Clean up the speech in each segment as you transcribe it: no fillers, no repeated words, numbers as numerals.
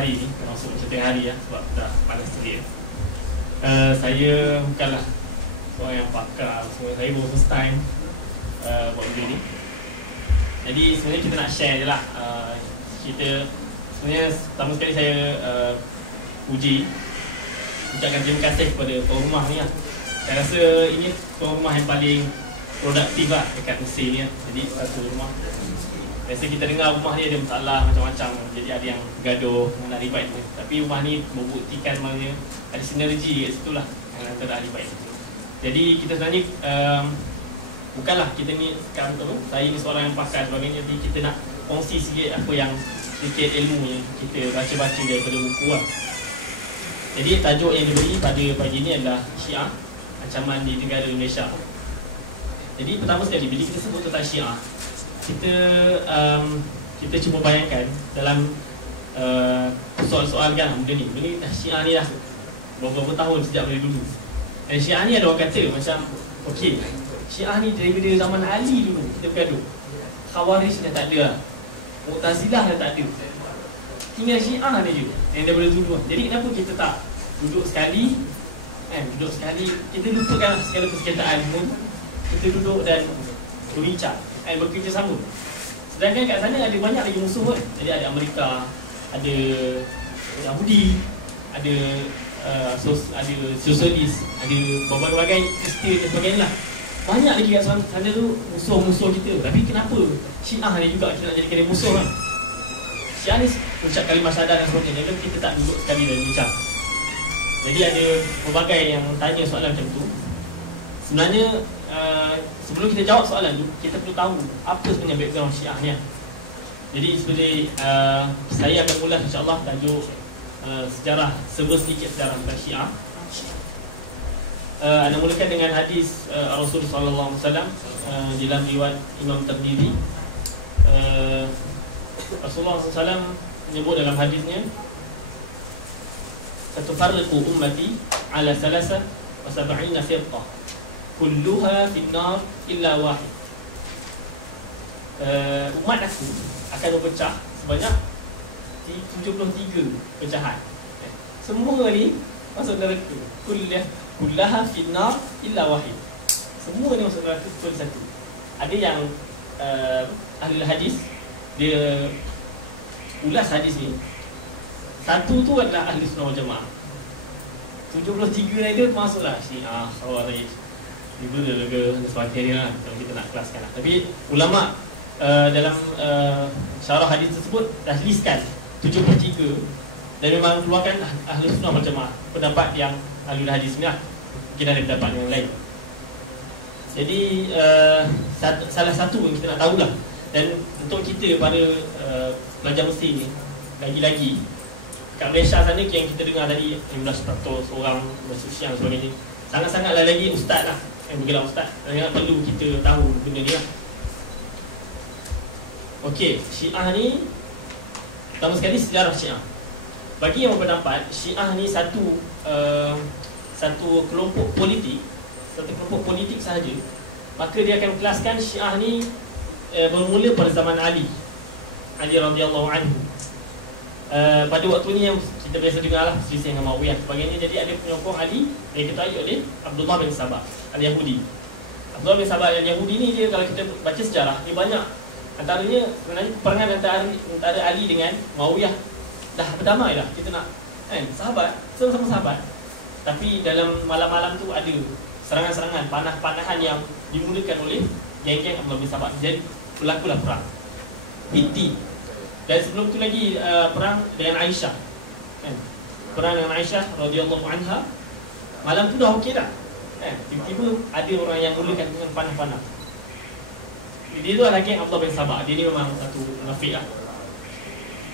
hari ni, termasuk macam tengah hari sebab dah panas sedia. Saya bukanlah seorang yang pakar, saya baru first time buat video ni. Jadi sebenarnya kita nak share je lah. Kita sebenarnya pertama sekali saya ucapkan terima kasih kepada tuan rumah ni lah. Saya rasa ini tuan rumah yang paling produktif lah dekat Mesir ni lah. Jadi satu rumah, biasa kita dengar rumah ni ada masalah macam-macam, jadi ada yang gaduh, nak ahli bait ni. Tapi rumah ni membuktikan maknanya ada sinergi kat situ lah antara ahli bait. Jadi kita sebenarnya bukanlah kita ni sekarang tu, saya ni seorang yang pakar sebagainya, jadi kita nak kongsi sikit apa yang sedikit ilmu yang kita baca-baca daripada buku lah. Jadi tajuk yang diberi pada pagi ni adalah Syiah, ancaman di negara Indonesia. Jadi pertama sekali bila kita sebut tentang Syiah, kita cuba bayangkan dalam soal-soal kan benda ni Syiah ni dah beberapa tahun sejak dari dulu. Dan Syiah ni ada orang kata macam okey, Syiah ni daripada zaman Ali dulu kita bergaduh. Khawarij dah tak ada lah, Mu'tazilah dah tak ada, tinggal Syiah ni je yang daripada dulu. Jadi kenapa kita tak duduk sekali kita lupakan segala persengketaan pun, kita duduk dan berbincang bekerjasama. Sedangkan kat sana ada banyak lagi musuh pun. Jadi ada Amerika, ada Yahudi, ada sosialis, ada berbagai Kristian dan sebagainya lah. Banyak lagi kat sana tu musuh-musuh kita. Tapi kenapa Syiah ni juga kita nak jadikan dia musuh kan? Syiah ni ucap kalimah syahadat dan sebagainya, kan kita tak duduk sekali dan bincang. Jadi ada berbagai yang tanya soalan macam tu. Sebenarnya sebelum kita jawab soalan tu, kita perlu tahu apa sebenarnya background Syiah ni. Jadi seperti saya akan mula insyaAllah tajuk sejarah, sedikit sejarah tentang Syiah. Anda mulakan dengan hadis Rasul sallallahu alaihi wasallam dalam riwayat Imam Tirmidzi. Rasulullah SAW menyebut dalam hadisnya, "Satufarriqu ummati ala 73 firqah kulluha finnar illa wahid." Umat aku akan berpecah sebanyak 73 pecahan. Semua ni masuk neraka. Kullaha finnar illa wahid. Semua ni masuk neraka kecuali satu. Ada yang ahli hadis dia ulas hadis ni. Satu tu adalah ahli sunnah wal jamaah. 73 lain tu masuklah Syiah, Khawarij, liberal ke dan sebagainya lah, kalau kita nak kelaskan lah. Tapi ulama dalam syarah hadis tersebut dah listkan 73 dan memang keluarkan ahli sunnah wal jamaah, pendapat yang ahli hadis ni lah. Mungkin ada pendapat yang lain. Jadi salah satu yang kita nak tahulah. Dan untuk kita para pelajar Mesir ni, lagi-lagi kat Malaysia sana yang kita dengar tadi 15% orang bersusian dan sebagainya, sangat-sangatlah lagi ustaz lah yang bergelar ustaz. Sangat perlu kita tahu benda ni lah. Okey, Syiah ni pertama sekali sejarah Syiah. Bagi yang berpendapat Syiah ni satu kelompok politik, sahaja, maka dia akan kelaskan Syiah ni bermula pada zaman Ali radhiyallahu anhu. Pada waktu ni yang kita biasa dengar lah selisih dengan Muawiyah sebagainya. Jadi ada penyokong Ali yang diketuai oleh Abdullah bin Sabah Al-Yahudi. Abdullah bin Sabah Al-Yahudi ni dia, kalau kita baca sejarah, dia banyak, antaranya sebenarnya peperangan antara Ali dengan Muawiyah dah berdamai dah. Kita nak sahabat, sama-sama sahabat. Tapi dalam malam-malam tu ada serangan-serangan, panah-panahan yang dimulakan oleh geng-geng Abdullah bin Sabah. Jadi berlakulah perang inti. Dan sebelum tu lagi perang dengan Aisyah, perang dengan Aisyah radhiyallahu anha. Malam tu dah okey dah, tiba-tiba ada orang yang mulakan dengan panah-panah. Dia tu adalah geng Abdullah bin Sabah. Dia ni memang satu munafik lah.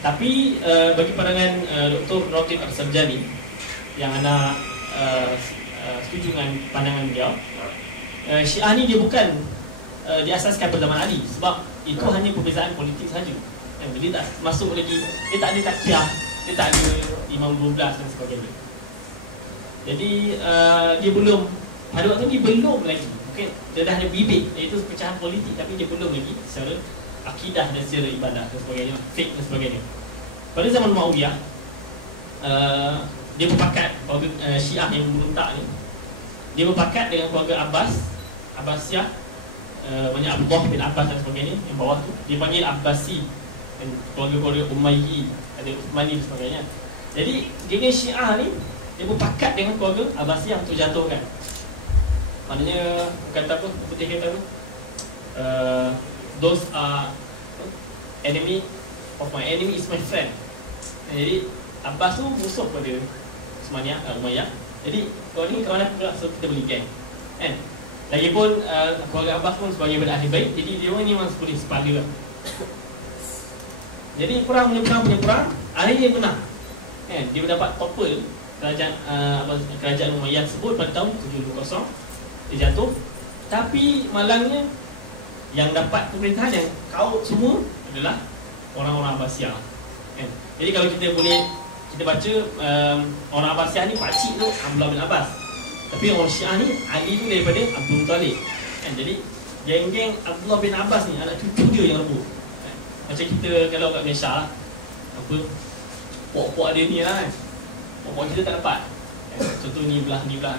Tapi bagi pandangan Dr. Ratib Al-Sarjani, yang anak setuju dengan pandangan beliau, Syiah ni dia bukan diasaskan pada zaman Ali, sebab itu hanya perbezaan politik saja. Dia tak masuk lagi, dia tak ada takyah, dia tak ada Imam 12 dan sebagainya. Jadi dia belum, pada waktu ni belum lagi, mungkin dia dah ada bibit, iaitu pecahan politik, tapi dia belum lagi secara akidah dan secara ibadah dan sebagainya, fiqh dan sebagainya. Pada zaman Muawiyah, dia berpakat, keluarga Syiah yang memberontak ni, dia berpakat dengan keluarga Abbasiyah, banyak Abdullah bin Abbas dan sebagainya yang bawah tu, dia panggil Abbasi, dan keluarga-keluarga Umayyi, ada Uthmani dan sebagainya. Jadi geng Syiah ni dia berpakat dengan keluarga Abbasiyah untuk jatuhkan. Maknanya kata apa, putih kata apa, those are enemy of my enemy is my friend. Jadi Abbas tu musuh pada Umayyah. Jadi kau ni kawan aku pula, so kita boleh geng kan. Lagipun keluarga Abbas pun sebagai ahli baik, jadi dia orang ni memang boleh sepala lah. Jadi perang, akhirnya dia menang kan. Dia mendapat topple kerajaan Umayyah tersebut pada tahun 720. Dia jatuh. Tapi malangnya yang dapat pemerintahan yang kaut semua adalah orang-orang Abbasiyah kan. Jadi kalau kita baca orang Abbasiyah ni pakcik tu Abdullah bin Abbas, tapi orang Syiah ni Ali tu daripada Abdul Muttalib kan. Jadi geng-geng Abdullah bin Abbas ni anak cucu dia yang rebut kan. Macam kita kalau kat Malaysia lah, apa puak-puak dia ni lah kan, puak-puak kita tak dapat kan. Contoh ni belah ni belah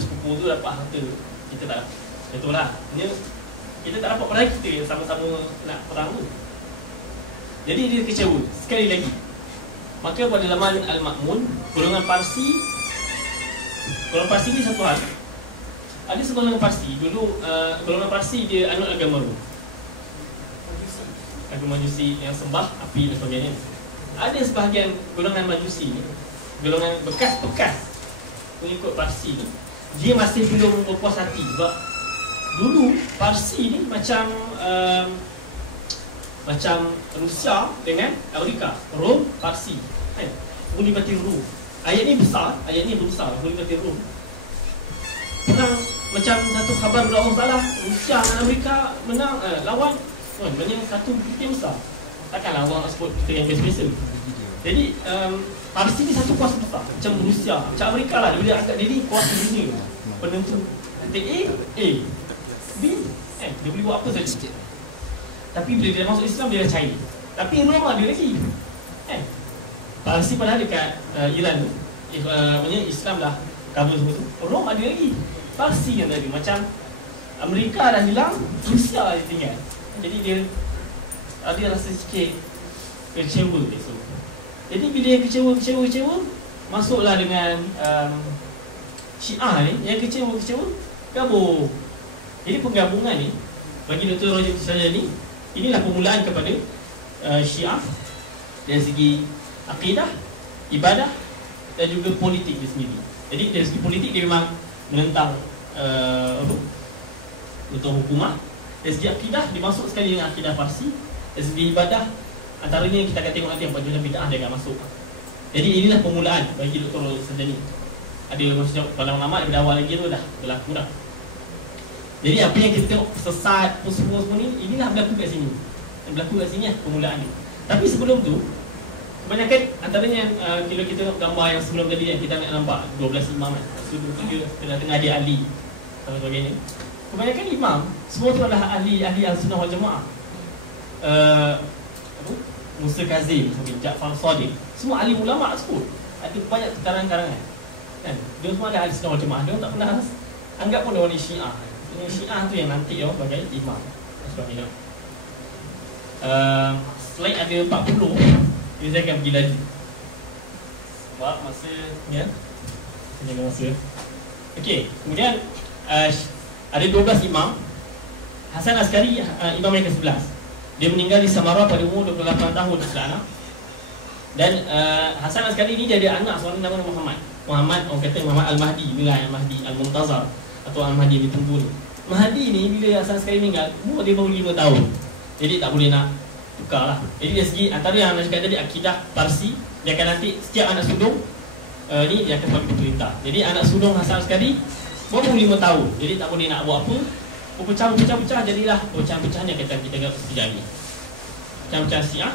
sepupu tu dapat harta, kita tak dapat. Contohlah kita tak dapat, padahal kita sama-sama nak perang tu. Jadi dia kecewa sekali lagi. Maka pada zaman Al-Ma'mun, golongan Parsi ni satu hal. Ada segolongan Parsi dulu, golongan Parsi dia anut agama Rom, agama Majusi yang sembah api dan sebagainya. Ada sebahagian golongan Majusi ni, golongan bekas-bekas pengikut Parsi ni, dia masih belum berpuas hati. Sebab dulu Parsi ni macam Rusia dengan Amerika, Rom, Parsi kan, boleh batin Rom. Ayat ni besar, boleh batin Rom. Perang macam satu khabar dari Allah Ta'ala, Rusia dan Amerika menang, lawan, banyak satu bukti besar. Takkanlah Allah sebut kita yang biasa-biasa. Jadi Parsi ni satu kuasa besar, macam Rusia, macam Amerika lah. Dia anggap diri kuasa dunia, penentu. Nanti A, B, dia boleh buat apa saja. Tapi bila dia masuk Islam, dia dah cair. Tapi Rom ada lagi Parsi padahal dekat Iran tu, Islam dah cover semua tu. Rom ada lagi, Parsi yang tadi. Macam Amerika dah hilang, Rusia dia tinggal. Jadi dia ada rasa sikit kecewa esok. Jadi bila dia kecewa, masuklah dengan Syiah ni yang kecewa gabung. Jadi penggabungan ni bagi Dr. Roger Sajani, inilah permulaan kepada Syiah dari segi akidah, ibadah dan juga politik dia sendiri. Jadi dari segi politik dia memang menentang untuk hukumah. Dari segi akidah dia masuk sekali dengan akidah Parsi. Dari segi ibadah, antaranya kita akan tengok nanti apa jenis bid'ah dia akan masuk. Jadi inilah permulaan bagi Dr. Roger Sajani. Ada maksudnya pada ulama daripada awal lagi tu dah berlaku dah. Jadi apa yang kita tengok sesat semua ni, inilah berlaku kat sini. Berlaku kat sini lah permulaan ni. Tapi sebelum tu, kebanyakan antaranya kalau kita tengok gambar yang sebelum tadi yang kita nak nampak 12 imam kan. Sebelum tu dia tengah-tengah dia ahli dan sebagainya. Kebanyakan imam semua tu adalah ahli Al-Sunnah wal Jamaah. Musa Kazim, Ja'far Sadiq, semua ahli ulama sebut. Ada banyak karangan-karangan kan. Dia semua ada ahli Sunnah wal Jamaah. Dia tak pernah anggap pun dia ni Syiah. Syiah tu yang nanti sebagai imam dan sebagainya. Slide ada 40, jadi saya akan pergi lagi sebab masa ya, saya jaga masa. Okey, kemudian ada 12 imam. Hasan Askari imam yang ke-11. Dia meninggal di Samarra pada umur 28 tahun anak. Dan Hasan Askari ni dia ada anak seorang nama Muhammad, orang kata Muhammad Al-Mahdi, inilah Al-Mahdi Al-Muntazar atau Al-Mahdi yang ditunggu ni. Mahdi ni bila Hasan Askari meninggal, umur dia baru 5 tahun. Jadi tak boleh nak tukar lah. Jadi dari segi antara yang anda cakap tadi, akidah Parsi, dia akan nanti setiap anak sulung ni dia akan bagi perintah. Jadi anak sulung Hasan Askari baru 5 tahun. Jadi tak boleh nak buat apa. Pecah-pecah jadilah pecahan-pecahan yang kita akan terjadi. Macam-macam Syiah